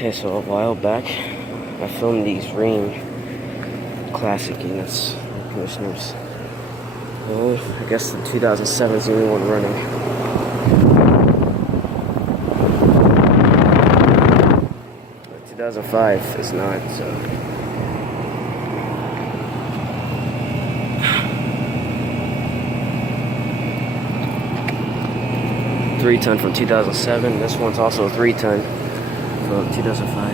Okay, so a while back, I filmed these Rheem Classic units, air conditioners. I guess the 2007 is the only one running. The 2005 is not, so. 3-ton from 2007. This one's also a 3-ton from 2005.